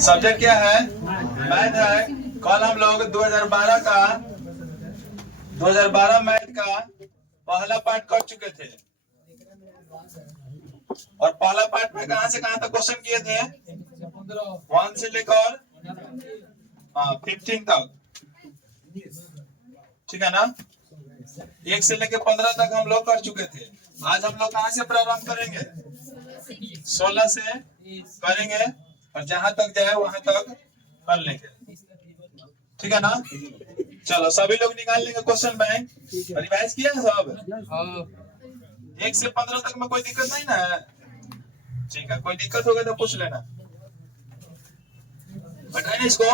Subject क्या है? Math है। कल हम लोग 2012 मैथ का पहला पार्ट कर चुके थे और पहला पार्ट में कहां से कहां तक क्वेश्चन किए थे? 1 से लेकर 15 तक, ठीक है ना? 1 से लेकर 15 तक हम लोग कर चुके थे। आज हम लोग कहां से प्रारंभ करेंगे? 16 से करेंगे और जहां तक जाए वहां तक कर लेंगे, ठीक है ना? चलो सभी लोग निकाल लेंगे क्वेश्चन बैंक। रिवाइज किया है सब? 1 से 15 तक में कोई दिक्कत नहीं ना है? ठीक है, कोई दिक्कत होगा तो पूछ लेना। बताइए इसको।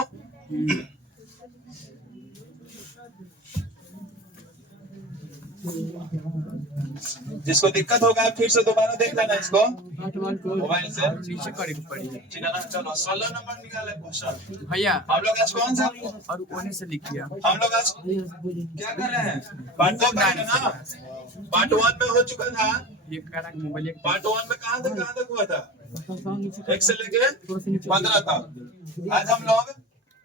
जिसको दिक्कत होगा फिर से दोबारा देख लेना इसको मोबाइल से, ठीक है ना? चलो 16 नंबर निकाले क्वेश्चन भैया। हम लोग आज कौन सा और कोने से लिख दिया? हम लोग आज क्या कर रहे हैं? पार्ट 2 करेंगे ना? पार्ट 1 में हो चुका था। पार्ट 1 में कहां तक हुआ था? 1 से लेके 15 तक। आज हम लोग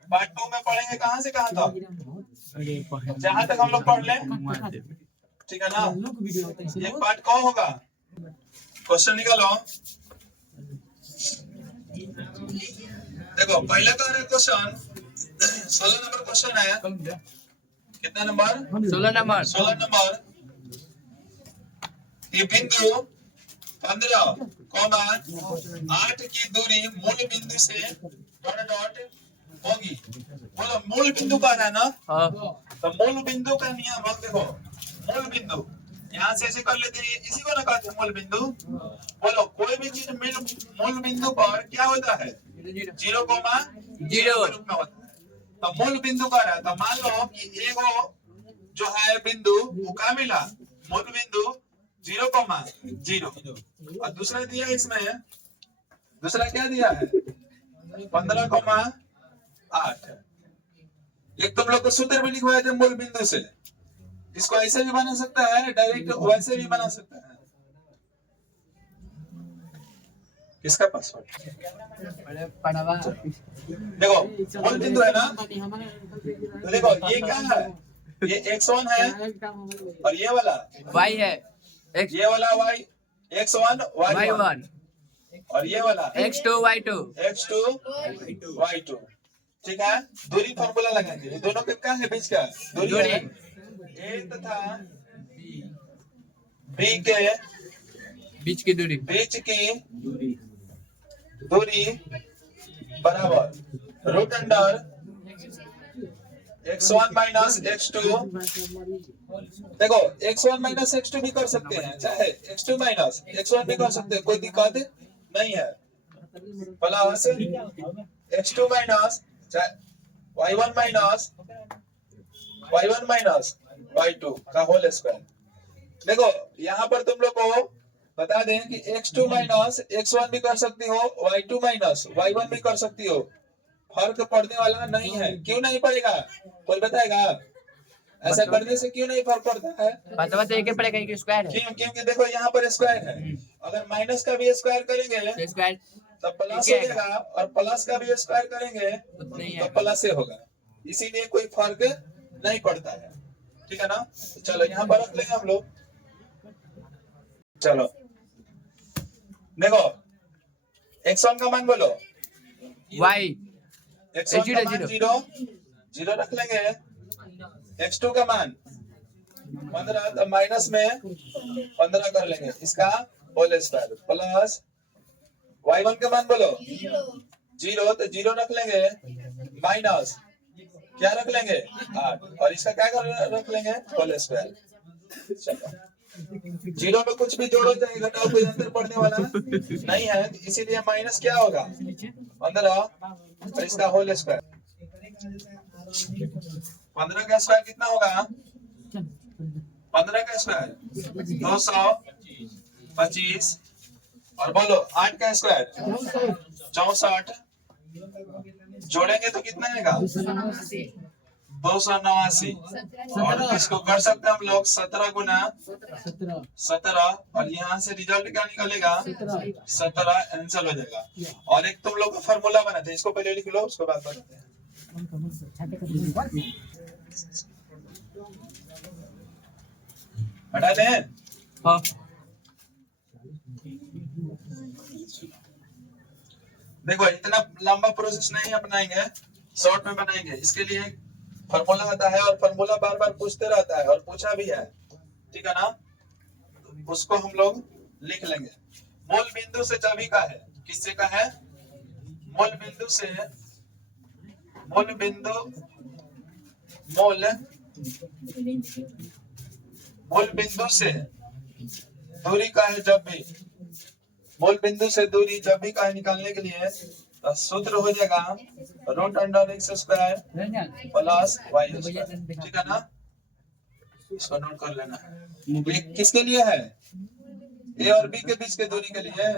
पार्ट 2 में पढ़ेंगे कहां से कहां तक, जहां तक हम लोग पढ़ लें, ठीक है ना? एक पार्ट कौन होगा? क्वेश्चन निकालो। देखो पहला का है क्वेश्चन 16 नंबर क्वेश्चन है। कितना नंबर? 16 नंबर। 16 नंबर। ये बिंदु 15,8 की दूरी मूल बिंदु से डॉट होगी। बोलो मूल बिंदु का है ना? तो मूल बिंदु का नियम हम देखो। मूल बिंदु यहाँ से ऐसे कर लेते हैं, इसी को ना कहते हैं मूल बिंदु। बोलो कोई भी चीज मूल बिंदु पर क्या होता है? 0,0 रूप में होता है। तो मूल बिंदु का रहा, तो मान लो कि एगो जो है बिंदु वो क्या मिला? मूल बिंदु 0,0 और दूसरा दिया इसमें, दूसरा क्या दिया है? 15,8। एक तुम लोग को सूत्र में लिखवाए थे मूल बिंदु से। इसको ऐसे भी बना सकता है, डायरेक्ट वैसे भी बना सकता है। किसका पासवर्ड? देखो मूल बिंदु है ना, तो देखो ये क्या है? ये x1 है और ये वाला y है। ये वाला y, x1 y1 और ये वाला x2 y2 y2, ठीक है? दूरी फॉर्मूला लगाएंगे। ये दोनों के क्या है? बीच का दूरी है। ए तथा बी के बीच की दूरी दूरी बराबर root under x1 minus x2। देखो x1 माइनस x2 भी कर सकते हैं, चाहे x2 माइनस x1 भी कर सकते हैं, कोई दिक्कत नहीं है। Plus x2 minus y1 minus y2 का होल स्क्वायर। देखो यहाँ पर तुम लोग को बता दें कि x2 माइनस x1 भी कर सकती हो, y2 माइनस y1 भी कर सकती हो। फर्क पड़ने वाला नहीं है। क्यों नहीं पड़ेगा? कोई बताएगा? ऐसा करने से क्यों नहीं फर्क पड़ता है? एक पड़ेगा, एक स्क्वायर है। क्योंकि देखो यहाँ पर स्क्वायर है। अगर माइनस का भी स्क्वायर करेंगे तो प्लस हो जाएगा और प्लस का भी स्क्वायर करेंगे तो प्लस से होगा। इसीलिए कोई फर्क नहीं पड़ता है, ठीक है ना? तो चलो यहाँ पर रख लेंगे हम लोग। चलो देखो x1 का मान बोलो। y x1 का मान 0 रख लेंगे। x2 का मान 15, तो माइनस में 15 कर लेंगे, इसका होल स्क्वायर प्लस y1 का मान बोलो 0, तो 0 रख लेंगे माइनस क्या रख लेंगे 8 और इसका क्या रख लेंगे होल स्क्वायर। 0 में कुछ भी जोड़ो चाहे घटाओ, कोई अंतर पड़ने वाला नहीं है, इसीलिए माइनस क्या होगा 15 और इसका होल स्क्वायर। 15 का स्क्वायर कितना होगा? 15 का स्क्वायर 225 और बोलो 8 का स्क्वायर 64। जोड़ेंगे तो कितना आएगा? 289 और इसको कर सकते हैं हम लोग 17 गुना 17 और यहाँ से रिजल्ट क्या निकलेगा 17 आंसर हो जाएगा। और एक तुम लोग का फॉर्मूला बना था, इसको पहले लिख लो उसके बाद बताते हैं। हटा दें। हाँ देखो इतना लंबा प्रोसेस नहीं अपनाएंगे, शॉर्ट में बनाएंगे। इसके लिए फॉर्मूला आता है और फॉर्मूला बार बार पूछते रहता है और पूछा भी है, ठीक है ना। उसको हम लोग लिख लेंगे। मूल बिंदु से चाबी का है, किससे का है? मूल बिंदु से, मूल बिंदु, मूल बिंदु से दूरी का है जब भी, मूल बिंदु से दूरी जब भी का है निकालने के लिए तो सूत्र हो जाएगा root under X square plus Y square, ठीक है ना। इसको नोट कर लेना। ये किसके लिए है? ए और बी के बीच के दूरी के लिए है।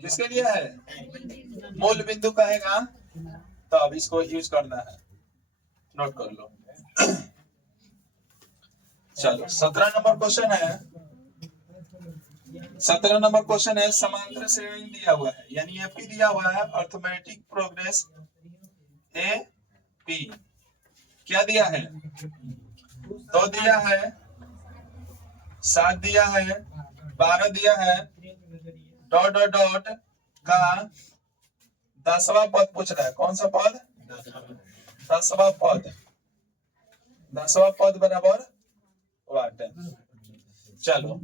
किसके लिए है? मूल बिंदु कहेगा तो अब इसको यूज करना है, नोट कर लो। चलो 17 नंबर क्वेश्चन है। 17 नंबर क्वेश्चन है, समांतर श्रेणी दिया हुआ है, यानी एपी दिया हुआ है, अर्थमेटिक प्रोग्रेस ए पी। क्या दिया है? 2 दिया है, 7 दिया है, 12 दिया है, डॉट डॉट डॉट का 10वां पद पूछ रहा है। कौन सा पद? 10वां पद। 10वां पद बराबर 8। चलो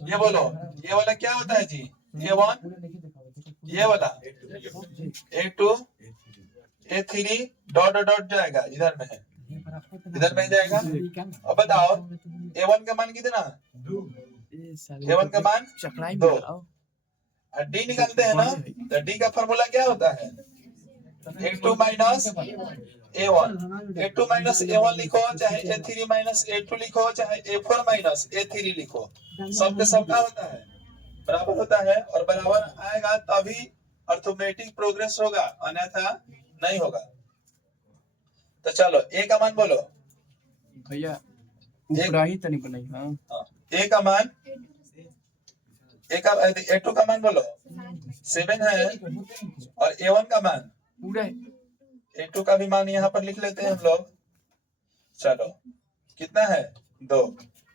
ये बोलो, ये वाला क्या होता है जी? A1, ये वाला A2 A3 dot dot dot जाएगा, इधर में है, इधर में जाएगा। अब बताओ A1 का मान कितना? A1 का मान 2। डी निकालते हैं ना, तो डी का फॉर्मूला क्या होता है? A2 minus A1। A2 minus A1 लिखो, चाहे A3 माइनस A2 लिखो, चाहे A4 माइनस A3 लिखो, सबके सब क्या होता है? बराबर होता है। और बराबर आएगा तभी अर्थमेटिक प्रोग्रेस होगा, अन्यथा नहीं होगा। तो चलो ए का मान बोलो भैया, ऊपरा ही तो नहीं बनाई। हाँ ए का मान, ए का A2 का मान बोलो 7 है, और A1 का मान पूरा A2 का भी मान यहाँ पर लिख लेते हैं हम लोग। चलो कितना है? 2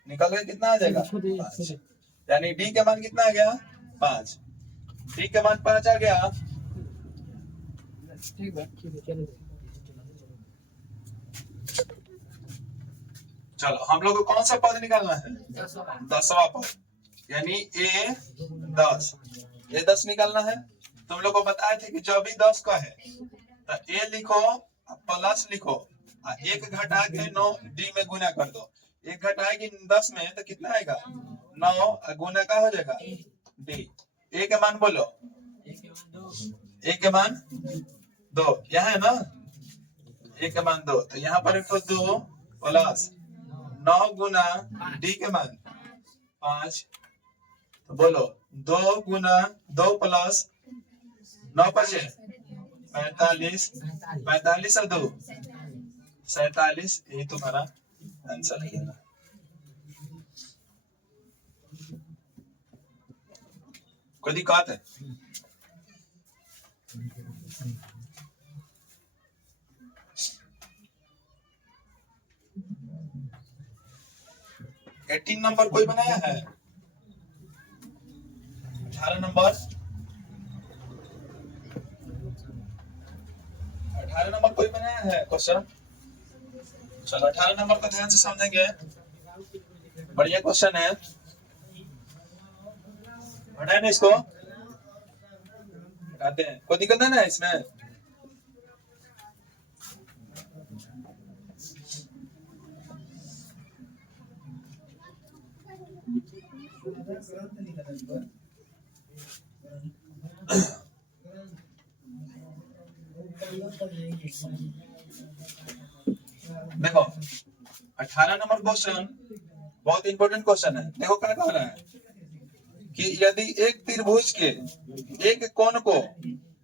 निकल गया, कितना आ जाएगा? 5। यानी डी के मान कितना आ गया? 5। डी के मान 5 आ गया। चलो हम लोग को कौन सा पद निकालना है? 10वां पद, यानी A10। A10 निकालना है। तुम लोग को बताए थे कि जब भी 10 का है तो ए लिखो प्लस लिखो, 1 घटा के 9 डी में गुना कर दो। 1 घटाएगी 10 में तो कितना आएगा? 9 गुना का हो जाएगा डी। ए के मान बोलो, ए के मान 2 यहाँ है ना, ए के मान 2, तो यहाँ पर लिखो 2 प्लस 9 गुना डी के मान 5। तो बोलो 2 गुना 2 प्लस 9 5 45, 45 और 2 47, यही तुम्हारा आंसर है। कोई दिक्कत है? एटीन नंबर कोई बनाया है? 18 नंबर, 18 नंबर कोई बनाया है क्वेश्चन? चलो 18 नंबर को ध्यान से समझेंगे, बढ़िया क्वेश्चन है। हटाए ना इसको, हटाते हैं, कोई दिक्कत है ना इसमें? देखो 18 नंबर क्वेश्चन बहुत इंपॉर्टेंट क्वेश्चन है। देखो क्या कह रहा है कि यदि एक त्रिभुज के एक कोण को,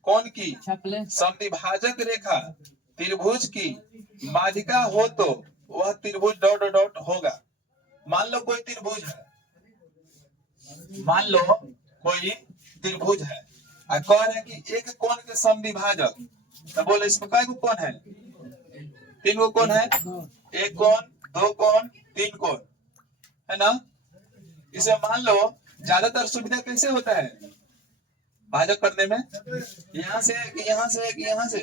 कोण की समद्विभाजक रेखा त्रिभुज की माध्यिका हो तो वह त्रिभुज डॉट डॉट डॉट होगा। मान लो कोई त्रिभुज है, मान लो कोई त्रिभुज है और कह रहे हैं कि एक कोण के समद्विभाजक, तो बोलो इसमें कई कोण है? 3 गो कोण है, एक कोण, 2 कोण, 3 कोण, है ना। इसे मान लो ज्यादातर सुविधा कैसे होता है भाजक करने में? यहाँ से एक, यहाँ से एक, यहाँ से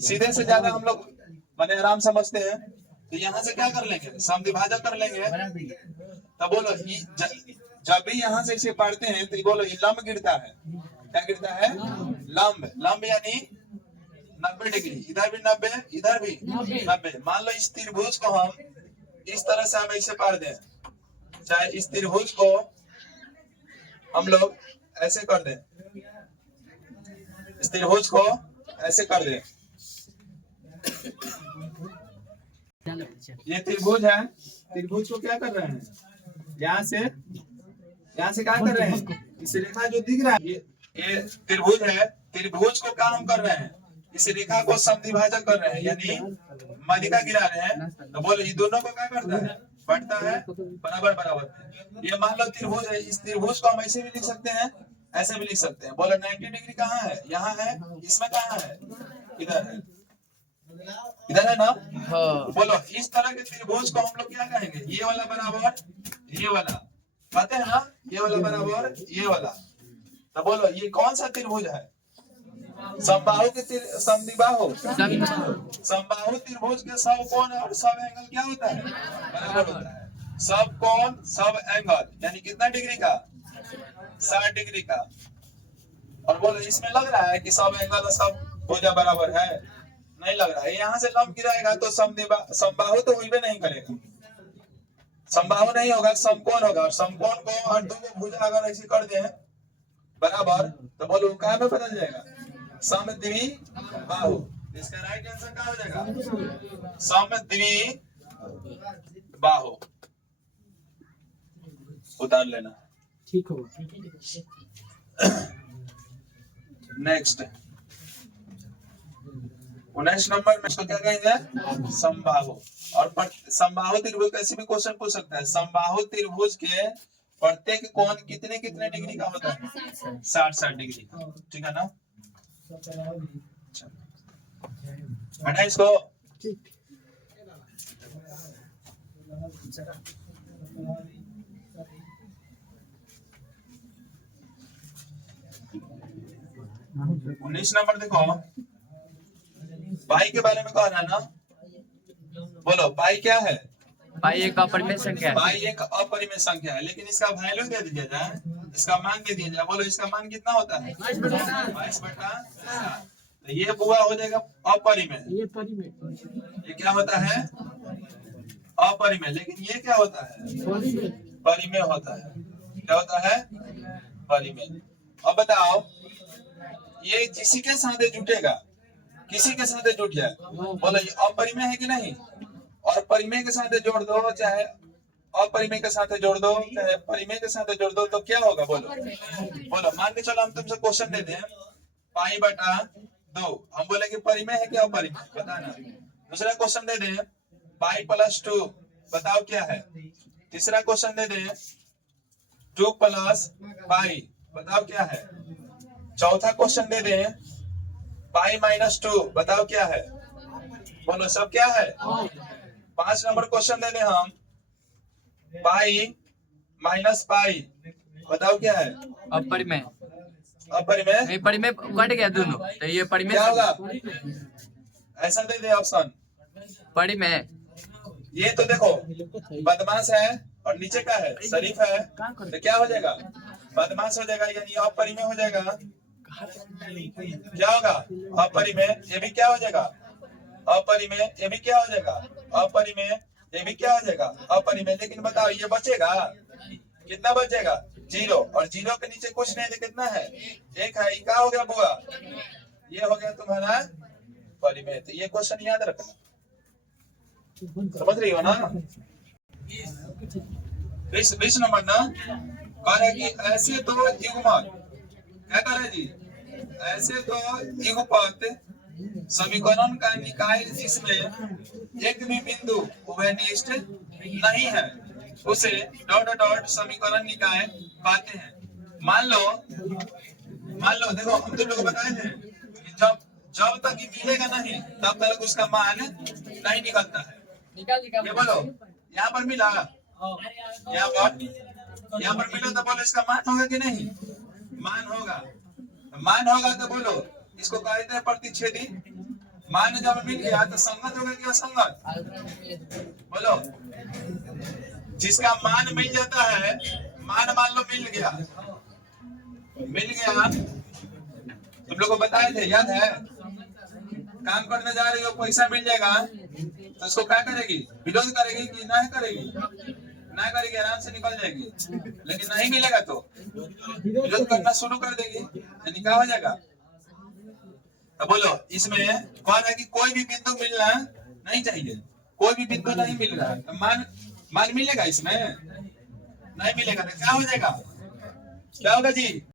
सीधे से ज्यादा हम लोग माने आराम समझते हैं। तो यहाँ से क्या कर लेंगे? समद्विभाजक कर लेंगे। तब बोलो जब भी यहाँ से इसे पढ़ते हैं तो बोलो ये लंब गिरता है। क्या गिरता है? लंब। लंब यानी 90 डिग्री, इधर भी 90, इधर भी 90। मान लो इस त्रिभुज को हम इस तरह से हम इसे पढ़ दें, चाहे इस त्रिभुज को हम लोग ऐसे कर दें, इस त्रिभुज को ऐसे कर दें। ये त्रिभुज है, त्रिभुज को क्या कर रहे हैं? यहाँ से क्या कर रहे हैं? इस रेखा जो दिख रहा है ये त्रिभुज है, त्रिभुज को क्या हम कर रहे हैं? इस रेखा को समद्विभाजक कर रहे हैं, यानी माध्यिका गिरा रहे हैं। तो बोलो ये दोनों को क्या करता है? बढ़ता है बराबर बराबर। ये मान लो त्रिभुज है, इस त्रिभुज को हम ऐसे भी लिख सकते हैं, ऐसे भी लिख सकते हैं। बोलो 90 डिग्री कहाँ है? यहाँ है। इसमें कहाँ है? इधर है, इधर है ना। हाँ। बोलो इस तरह के त्रिभुज को हम लोग क्या कहेंगे? ये वाला बराबर ये वाला, कहते हैं ना, ये वाला बराबर ये वाला। तो बोलो ये कौन सा त्रिभुज है? समबाहु के समद्विबाहु, समबाहु त्रिभुज के सब कोण और सब एंगल क्या होता है? बराबर होता है। सब कोण सब एंगल यानी कितना डिग्री का? 60 डिग्री का। और बोलो इसमें लग रहा है कि सब एंगल सब भुजा बराबर है? नहीं लग रहा है। यहाँ से लंब गिराएगा तो समबाहु तो हुई नहीं करेगा, समबाहु नहीं होगा, समकोण होगा। और समकोण को और दो भुजा अगर ऐसे कर दें बराबर, तो बोलो क्या में बदल जाएगा? समद्विबाहु। इसका राइट आंसर क्या हो जाएगा? समद्विबाहु। उतार लेना, ठीक हो। नेक्स्ट 19 नंबर में इसको क्या कहेंगे? समबाहु। और समबाहु त्रिभुज का ऐसे भी क्वेश्चन पूछ सकता है, समबाहु त्रिभुज के प्रत्येक कोण कितने कितने डिग्री का होता है? 60 डिग्री का। ठीक है ना। हटा इसको। उन्नीस नंबर देखो, पाई के बारे में कह रहा है ना। बोलो पाई क्या है? पाई एक अपरिमेय संख्या है। पाई एक अपरिमेय संख्या है, लेकिन इसका वैल्यू दे दिया जाए, इसका मान दे दिया जाए। बोलो इसका मान कितना होता है? 22/7। तो ये बुआ हो जाएगा अपरिमेय। ये परिमेय। ये क्या होता है? अपरिमेय। लेकिन ये क्या होता है? परिमेय होता है। क्या होता है? परिमेय। अब बताओ ये किसी के साथ जुटेगा, किसी के साथ जुट जाए, बोलो ये अपरिमेय है कि नहीं? और परिमेय के साथ जोड़ दो, चाहे अपरिमेय के साथ जोड़ दो, चाहे परिमेय के साथ जोड़ दो, तो क्या होगा? बोलो बोलो। मान के चलो हम तुमसे क्वेश्चन दे दें, π/2, हम बोले कि परिमेय है कि अपरिमेय, बताना। दूसरा क्वेश्चन दे दें π+2, बताओ क्या है? तीसरा क्वेश्चन दे दें 2 + π, बताओ क्या है? चौथा क्वेश्चन दे दें π-2, बताओ क्या है? बोलो सब क्या है? 5 नंबर क्वेश्चन दे दें हम π-π, बताओ क्या है? अपरिमेय। अपरिमेय। ये परिमेय कट गया दोनों, तो ये परिमेय क्या होगा? ऐसा दे दे ऑप्शन। परिमेय। ये तो देखो बदमाश है और नीचे का है शरीफ है, तो क्या हो जाएगा? बदमाश हो जाएगा, यानी अपरिमेय हो जाएगा। क्या होगा? अपरिमेय। ये भी क्या हो जाएगा? अपरिमेय। ये भी क्या हो जाएगा? अपरिमेय। ये भी क्या हो जाएगा? अपरिमेय। लेकिन बताओ ये बचेगा कितना? बचेगा 0, और 0 के नीचे कुछ नहीं, तो कितना है? 1 है। क्या हो गया बुआ? ये हो गया तुम्हारा परिमेय। तो ये क्वेश्चन याद रखना, समझ रही हो ना। 20 नंबर ना कह रहे कि ऐसे दो युग्मक, क्या कह रहे जी? ऐसे दो युगपत समीकरण का निकाय जिसमें एक भी बिंदु उभयनिष्ठ नहीं है उसे डॉट डॉट समीकरण निकाय पाते हैं। मान लो देखो हम तुम लोग बताए थे कि जब तक ये मिलेगा नहीं तब तक उसका मान नहीं निकलता है। ये बोलो यहाँ पर मिला, यहाँ पर मिला तो बोलो इसका मान होगा कि नहीं? मान होगा तो बोलो इसको कहते हैं प्रतिच्छेदी। मान जब मिल गया तो संगत होगा कि असंगत? बोलो जिसका मान मिल जाता है, मान मान लो मिल गया तुम लोग को बताए थे, याद है? काम करने जा रही हो, पैसा मिल जाएगा तो उसको क्या करेगी? विरोध करेगी कि नहीं करेगी? नहीं करेगी, आराम से निकल जाएगी। लेकिन नहीं मिलेगा तो विरोध करना शुरू कर देगी, यानी क्या हो जाएगा? तो बोलो इसमें कौन है कि कोई भी बिंदु मिलना नहीं चाहिए, कोई भी बिंदु नहीं मिल रहा है तो मान मिलेगा? इसमें नहीं मिलेगा तो क्या हो जाएगा? क्या होगा जी?